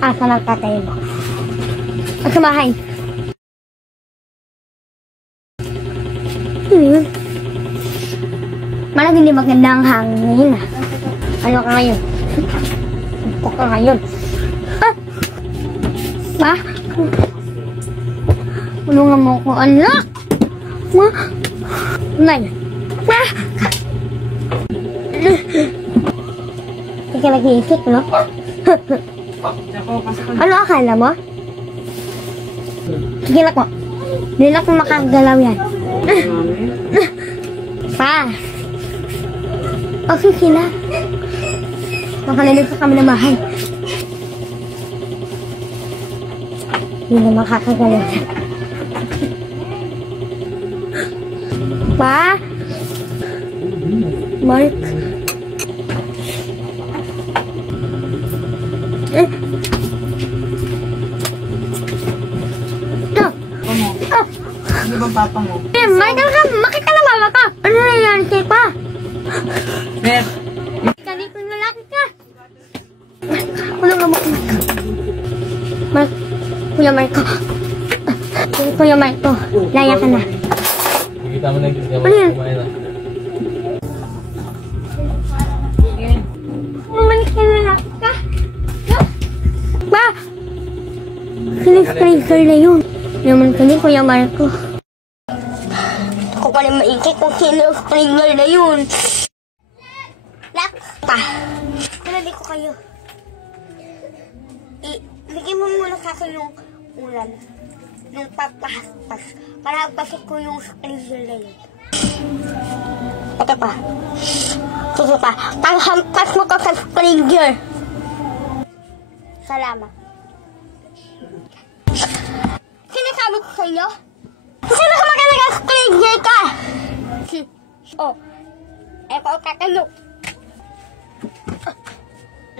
Asa ng tatay mo? Sa bahay. Malang hindi magandang hangin. Ano ka ngayon? Ito ka ngayon. Ma? Tulungan mo ko, anak! Ma? Nay? Ma? Hindi ka nag-iisip, no? Ano akala mo? Sige lang mo. Hindi na ako makagalaw yan. Pa! Okay sila. Makalalig pa kami ng bahay. Hindi na makakagalaw yan. Pa? Mark? Ano bang papa mo? Michael ka, makita na mama ka. Ano na yan, kay pa? Beth! Kanito na laki ka. Ano nga mo? Mark, Kuya Marco. Kuya Marco, laya ka na. Nakikita mo na yung ginawa Ano yan? kumain na. Umalik ka na laki ka. Pa! Kinig-trigger na yun. Naman ka ni Kuya Marco. Ako pala maingkit kung kinig-trigger na yun. Lak! Pa! Nalali ko kayo. Bigyan mo muna sa akin yung ulan. Nung papahaspas. Para pasok ko yung trigger na yun. Ito pa. Sige pa. Panghampas mo ko sa trigger. Salamat. Sinasabi ko sa inyo? Sino ka magaling trigger ka? Oh. Eto ang kakalok.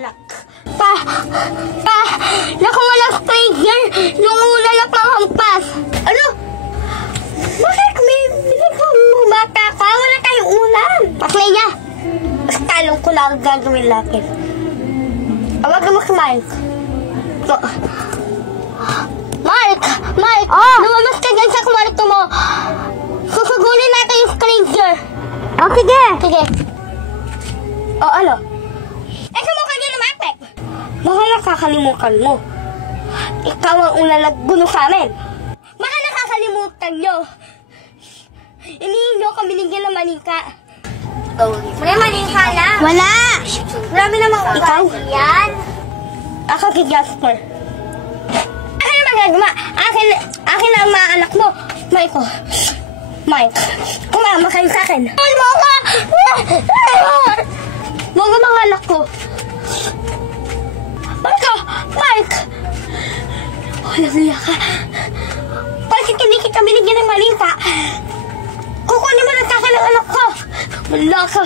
Lak. Pa! Naku, walang trigger. Nung una na pang hampas. Ano? Bakit may bumata ka? Wala tayong ulan. Paklaya. Mas talong ko lang gagawin natin. Tawagan mo si Mike. Mike! Oh! Lumamas ka dyan sa kwarto mo. Susugulin natin yung trigger. Oh, sige. Sige. Oh, ano? Sumukha nyo naman, Pek. Baka nakakalimutan mo. Ikaw ang unang naggulo sa amin. Baka nakakalimutan nyo. Inihin nyo kami binigyan ng manika. May manika na. Wala. Marami namang ikaw. Yan. Ako si Jasper. Akin naman gagama. Akin ang mga anak mo. Mike. Kumama kayo sa akin. Ay, mga! Mga anak ko. Mike! Walang liya ka. Bakit hindi kita binigyan ng malita? Kukunin mo na sa akin ang anak ko. Wala ka.